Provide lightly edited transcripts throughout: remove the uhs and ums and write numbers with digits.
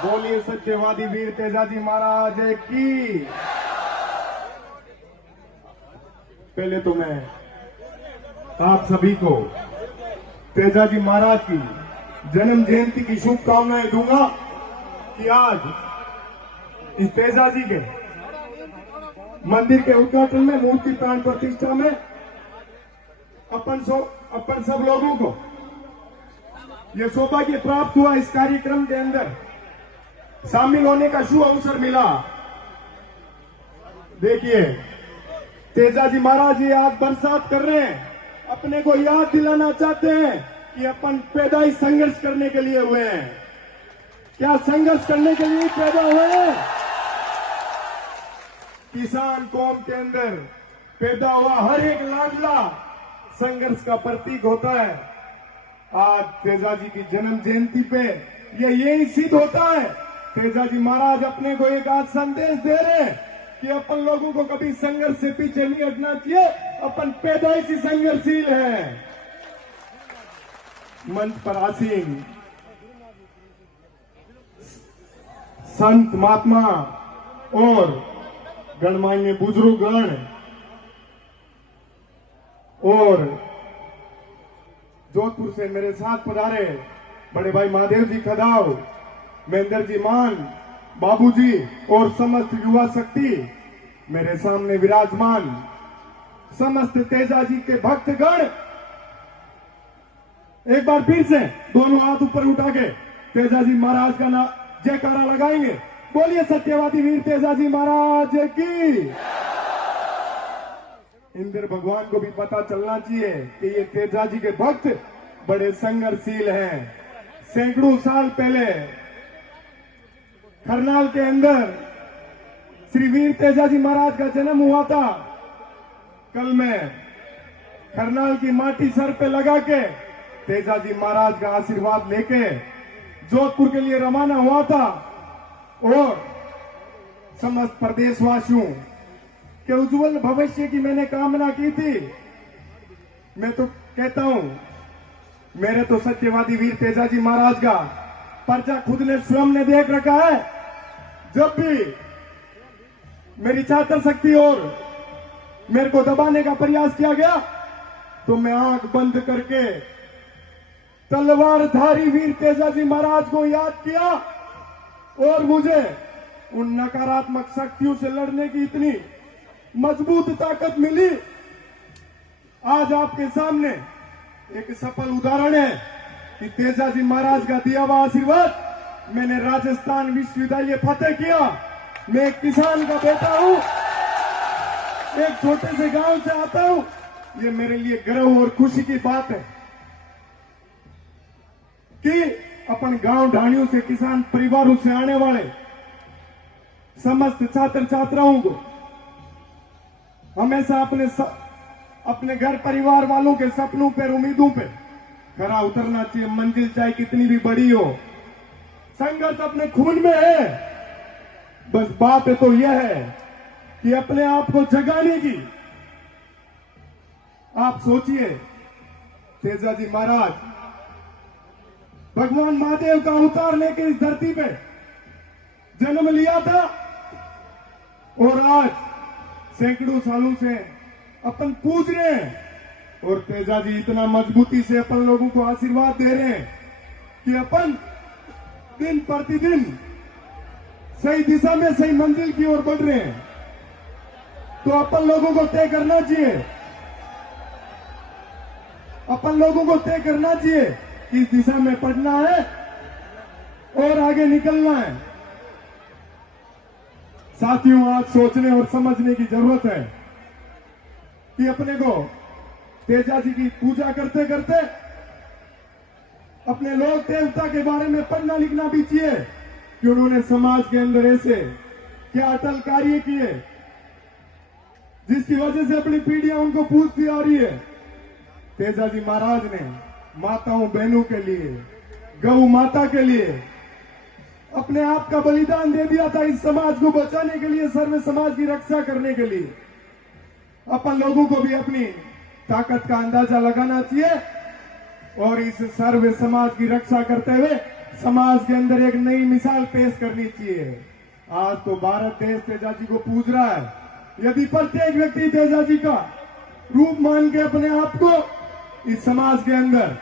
बोलिए सत्यवादी वीर तेजाजी महाराज की। पहले तो मैं आप सभी को तेजाजी महाराज की जन्म जयंती की शुभकामनाएं दूंगा कि आज इस तेजाजी के मंदिर के उद्घाटन में, मूर्ति प्राण प्रतिष्ठा में अपन सब लोगों को ये सौभाग्य प्राप्त हुआ, इस कार्यक्रम के अंदर शामिल होने का शुभ अवसर मिला। देखिए, तेजाजी महाराज ये आज बरसात कर रहे हैं, अपने को याद दिलाना चाहते हैं कि अपन पैदाइश संघर्ष करने के लिए हुए हैं। क्या संघर्ष करने के लिए पैदा हुए हैं? किसान कौम के अंदर पैदा हुआ हर एक लाडला संघर्ष का प्रतीक होता है। आज तेजाजी की जन्म जयंती पे यही सिद्ध होता है। तेजाजी महाराज अपने को एक आज संदेश दे रहे हैं कि अपन लोगों को कभी संघर्ष से पीछे नहीं हटना चाहिए, अपन पैदाइशी संघर्षशील है। मंच पर आसीन संत महात्मा और गणमान्य बुजुर्गगण और जोधपुर से मेरे साथ पधारे बड़े भाई महादेव जी खदाव, महेंद्र जी मान, बाबूजी और समस्त युवा शक्ति मेरे सामने विराजमान, समस्त तेजाजी के भक्तगण, एक बार फिर से दोनों हाथ ऊपर उठा के तेजाजी महाराज का जयकारा लगाएंगे। बोलिए सत्यवादी वीर तेजाजी महाराज की। इंद्र भगवान को भी पता चलना चाहिए कि ये तेजाजी के भक्त बड़े संघर्षशील हैं। सैकड़ों साल पहले करनाल के अंदर श्री वीर तेजाजी महाराज का जन्म हुआ था। कल मैं करनाल की माटी सर पे लगा के तेजाजी महाराज का आशीर्वाद लेके जोधपुर के लिए रवाना हुआ था और समस्त प्रदेशवासियों के उज्जवल भविष्य की मैंने कामना की थी। मैं तो कहता हूं, मेरे तो सत्यवादी वीर तेजाजी महाराज का पर्चा खुद ने स्वयं ने देख रखा है। जब भी मेरी छात्र शक्ति और मेरे को दबाने का प्रयास किया गया तो मैं आंख बंद करके तलवारधारी वीर तेजाजी महाराज को याद किया और मुझे उन नकारात्मक शक्तियों से लड़ने की इतनी मजबूत ताकत मिली। आज आपके सामने एक सफल उदाहरण है कि तेजाजी महाराज का दिया हुआ आशीर्वाद मैंने राजस्थान विश्वविद्यालय फतेह किया। मैं एक किसान का बेटा हूं, एक छोटे से गांव से आता हूं। ये मेरे लिए गर्व और खुशी की बात है कि अपन गांव ढाणियों से, किसान परिवारों से आने वाले समस्त छात्र छात्राओं को हमेशा अपने घर परिवार वालों के सपनों पर, उम्मीदों पे खरा उतरना चाहिए। मंजिल चाहे कितनी भी बड़ी हो, संघर्ष अपने खून में है। बस बात है तो यह है कि अपने आप को जगाने की। आप सोचिए, तेजाजी महाराज भगवान महादेव का अवतार लेके इस धरती पे जन्म लिया था और आज सैकड़ों सालों से अपन पूज रहे हैं और तेजाजी इतना मजबूती से अपन लोगों को आशीर्वाद दे रहे हैं कि अपन दिन प्रतिदिन सही दिशा में, सही मंजिल की ओर बढ़ रहे हैं। तो अपन लोगों को तय करना चाहिए, अपन लोगों को तय करना चाहिए कि इस दिशा में पढ़ना है और आगे निकलना है। साथियों, आज सोचने और समझने की जरूरत है कि अपने को तेजाजी की पूजा करते करते अपने लोक देवता के बारे में पढ़ना लिखना भी चाहिए कि उन्होंने समाज के अंदर ऐसे क्या अटल कार्य किए जिसकी वजह से अपनी पीढ़ियां उनको पूछती आ रही है। तेजाजी महाराज ने माताओं बहनों के लिए, गौ माता के लिए अपने आप का बलिदान दे दिया था, इस समाज को बचाने के लिए, सर्व समाज की रक्षा करने के लिए। अपन लोगों को भी अपनी ताकत का अंदाजा लगाना चाहिए और इस सर्व समाज की रक्षा करते हुए समाज के अंदर एक नई मिसाल पेश करनी चाहिए। आज तो भारत देश तेजा जी को पूज रहा है। यदि प्रत्येक व्यक्ति तेजा जी का रूप मान के अपने आप को इस समाज के अंदर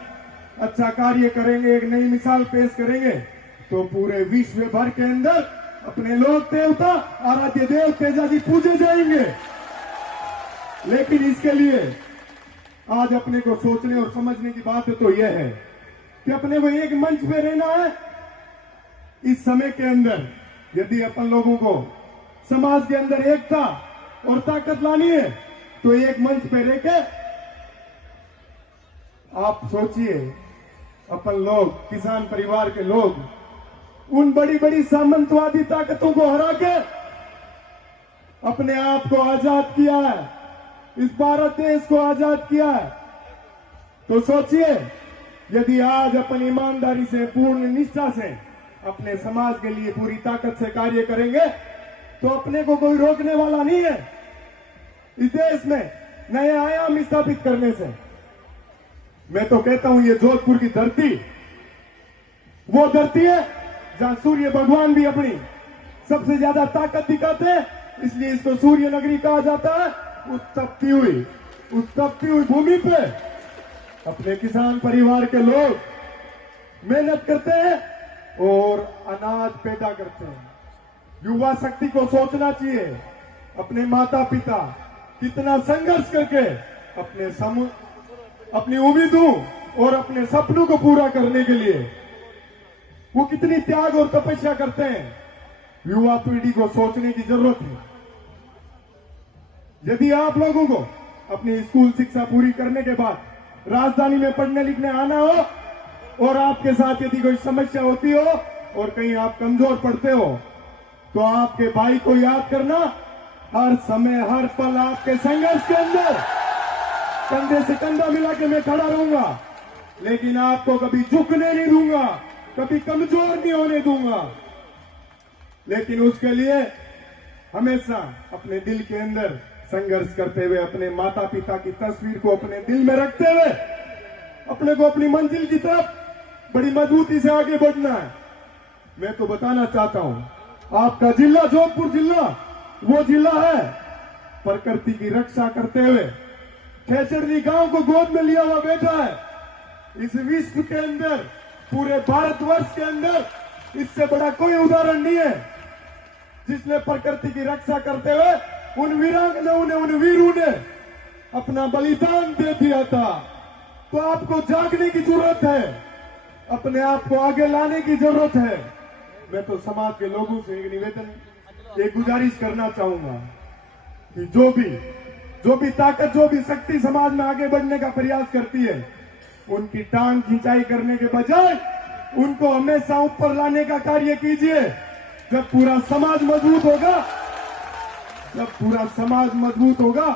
अच्छा कार्य करेंगे, एक नई मिसाल पेश करेंगे, तो पूरे विश्व भर के अंदर अपने लोक देवता आराध्य देव तेजा जी पूजे जाएंगे। लेकिन इसके लिए आज अपने को सोचने और समझने की बात तो यह है कि अपने को एक मंच पे रहना है। इस समय के अंदर यदि अपन लोगों को समाज के अंदर एकता और ताकत लानी है तो एक मंच पे रह के आप सोचिए, अपन लोग किसान परिवार के लोग उन बड़ी बड़ी सामंतवादी ताकतों को हरा के अपने आप को आजाद किया है, इस भारत देश को आजाद किया है। तो सोचिए, यदि आज अपन ईमानदारी से, पूर्ण निष्ठा से अपने समाज के लिए पूरी ताकत से कार्य करेंगे तो अपने को कोई रोकने वाला नहीं है इस देश में नए आयाम स्थापित करने से। मैं तो कहता हूं, ये जोधपुर की धरती वो धरती है जहां सूर्य भगवान भी अपनी सबसे ज्यादा ताकत दिखाते हैं, इसलिए इसको सूर्य नगरी कहा जाता है। उस तपती हुई भूमि पे अपने किसान परिवार के लोग मेहनत करते हैं और अनाज पैदा करते हैं। युवा शक्ति को सोचना चाहिए, अपने माता पिता कितना संघर्ष करके अपनी उम्मीदों और अपने सपनों को पूरा करने के लिए वो कितनी त्याग और तपस्या करते हैं। युवा पीढ़ी को सोचने की जरूरत है। यदि आप लोगों को अपनी स्कूल शिक्षा पूरी करने के बाद राजधानी में पढ़ने लिखने आना हो और आपके साथ यदि कोई समस्या होती हो और कहीं आप कमजोर पड़ते हो तो आपके भाई को याद करना, हर समय हर पल आपके संघर्ष के अंदर कंधे से कंधा मिला के मैं खड़ा रहूंगा, लेकिन आपको कभी झुकने नहीं दूंगा, कभी कमजोर नहीं होने दूंगा। लेकिन उसके लिए हमेशा अपने दिल के अंदर संघर्ष करते हुए, अपने माता पिता की तस्वीर को अपने दिल में रखते हुए अपने को अपनी मंजिल की तरफ बड़ी मजबूती से आगे बढ़ना है। मैं तो बताना चाहता हूं, आपका जिला जोधपुर जिला वो जिला है प्रकृति की रक्षा करते हुए खेचड़ी गांव को गोद में लिया हुआ बैठा है। इस विश्व के अंदर, पूरे भारतवर्ष के अंदर इससे बड़ा कोई उदाहरण नहीं है जिसने प्रकृति की रक्षा करते हुए उन वीरांगनाओं ने, उन वीरों ने अपना बलिदान दे दिया था। तो आपको जागने की जरूरत है, अपने आप को आगे लाने की जरूरत है। मैं तो समाज के लोगों से एक निवेदन, एक गुजारिश करना चाहूंगा कि जो भी ताकत, जो भी शक्ति समाज में आगे बढ़ने का प्रयास करती है, उनकी टांग खिंचाई करने के बजाय उनको हमेशा ऊपर लाने का कार्य कीजिए। जब पूरा समाज मजबूत होगा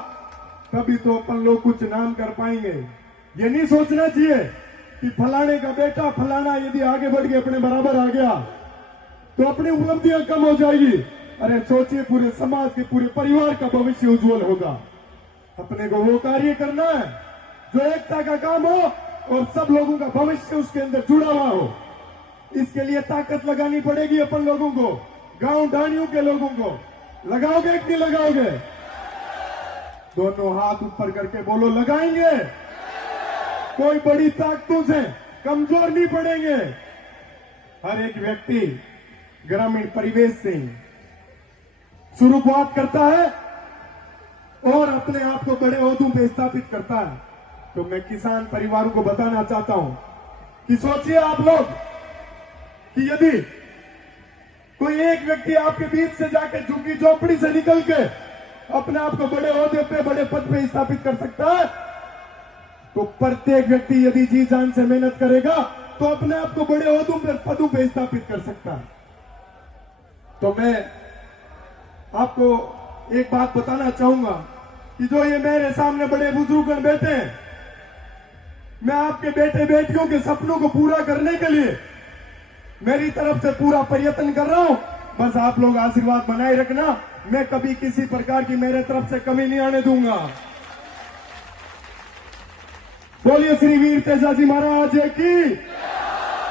तभी तो अपन लोग कुछ नाम कर पाएंगे। ये नहीं सोचना चाहिए कि फलाने का बेटा फलाना यदि आगे बढ़ के अपने बराबर आ गया तो अपनी उपलब्धियां कम हो जाएगी। अरे सोचिए, पूरे समाज के, पूरे परिवार का भविष्य उज्जवल होगा। अपने को वो कार्य करना है जो एकता का काम हो और सब लोगों का भविष्य उसके अंदर जुड़ा हुआ हो। इसके लिए ताकत लगानी पड़ेगी अपन लोगों को, गांव ढाणियों के लोगों को। लगाओगे कि नहीं लगाओगे? दोनों हाथ ऊपर करके बोलो, लगाएंगे। कोई बड़ी ताकतों से कमजोर नहीं पड़ेंगे। हर एक व्यक्ति ग्रामीण परिवेश से शुरुआत करता है और अपने आप को बड़े ओहदों पे स्थापित करता है। तो मैं किसान परिवारों को बताना चाहता हूं कि सोचिए आप लोग कि यदि कोई एक व्यक्ति आपके बीच से जाके झुग्गी झोपड़ी से निकल के अपने आप को बड़े ओहदे पे, बड़े पद पे स्थापित कर सकता है, तो प्रत्येक व्यक्ति यदि जी जान से मेहनत करेगा तो अपने आप को बड़े ओहदों पे, पदों पे स्थापित कर सकता है। तो मैं आपको एक बात बताना चाहूंगा कि जो ये मेरे सामने बड़े बुजुर्ग बैठे हैं, मैं आपके बेटे बेटियों के सपनों को पूरा करने के लिए मेरी तरफ से पूरा प्रयत्न कर रहा हूं। बस आप लोग आशीर्वाद बनाए रखना। मैं कभी किसी प्रकार की मेरे तरफ से कमी नहीं आने दूंगा। बोलिए श्री वीर तेजा जी महाराज की।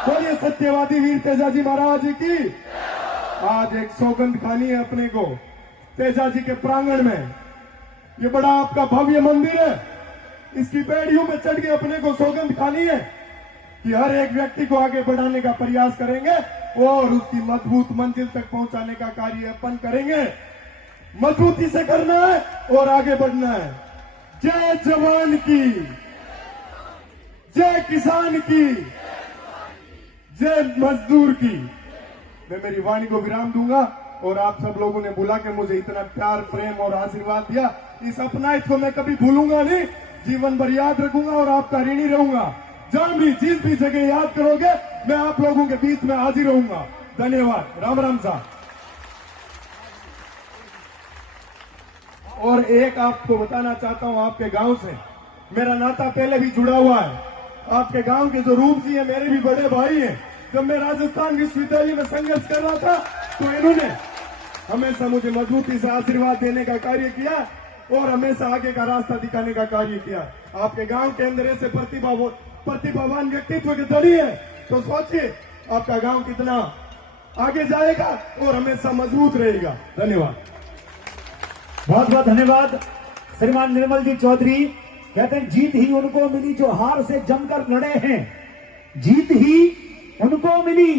बोलिए सत्यवादी वीर तेजाजी महाराज की। आज एक सौगंध खानी है अपने को तेजाजी के प्रांगण में। ये बड़ा आपका भव्य मंदिर है, इसकी बेड़ियों में चढ़ के अपने को सौगंध खानी है कि हर एक व्यक्ति को आगे बढ़ाने का प्रयास करेंगे और उसकी मजबूत मंजिल तक पहुंचाने का कार्य अपन करेंगे। मजबूती से करना है और आगे बढ़ना है। जय जवान की, जय किसान की, जय मजदूर की। मैं मेरी वाणी को विराम दूंगा और आप सब लोगों ने बुला के मुझे इतना प्यार, प्रेम और आशीर्वाद दिया, इस अपनाइत को मैं कभी भूलूंगा नहीं, जीवन भर याद रखूंगा और आपका ऋणी रहूंगा। जहां भी जिस भी जगह याद करोगे मैं आप लोगों के बीच में हाजिर रहूंगा। धन्यवाद। राम राम साहब। और एक आपको बताना चाहता हूं, आपके गांव से मेरा नाता पहले भी जुड़ा हुआ है। आपके गांव के जो रूप जी है मेरे भी बड़े भाई हैं। जब मैं राजस्थान विश्वविद्यालय में संघर्ष कर रहा था तो इन्होंने हमेशा मुझे मजबूती से आशीर्वाद देने का कार्य किया और हमेशा आगे का रास्ता दिखाने का कार्य किया। आपके गांव के अंदर ऐसे प्रतिभावान व्यक्तित्व के धनी है तो सोचिए आपका गांव कितना आगे जाएगा और हमेशा मजबूत रहेगा। धन्यवाद। बहुत बहुत धन्यवाद श्रीमान निर्मल जी चौधरी। कहते हैं जीत ही उनको मिली जो हार से जमकर लड़े हैं। जीत ही उनको मिली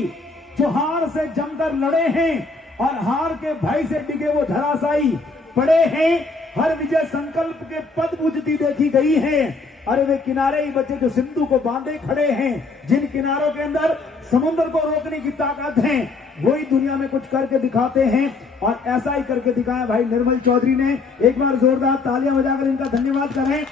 जो हार से जमकर लड़े हैं और हार के भय से डिगे वो धराशायी पड़े हैं। हर विजय संकल्प के पद पूजती देखी गई है। अरे वे किनारे ही बचे जो सिंधु को बांधे खड़े हैं। जिन किनारों के अंदर समुद्र को रोकने की ताकत है वही दुनिया में कुछ करके दिखाते हैं और ऐसा ही करके दिखाया भाई निर्मल चौधरी ने। एक बार जोरदार तालियां बजाकर इनका धन्यवाद करें।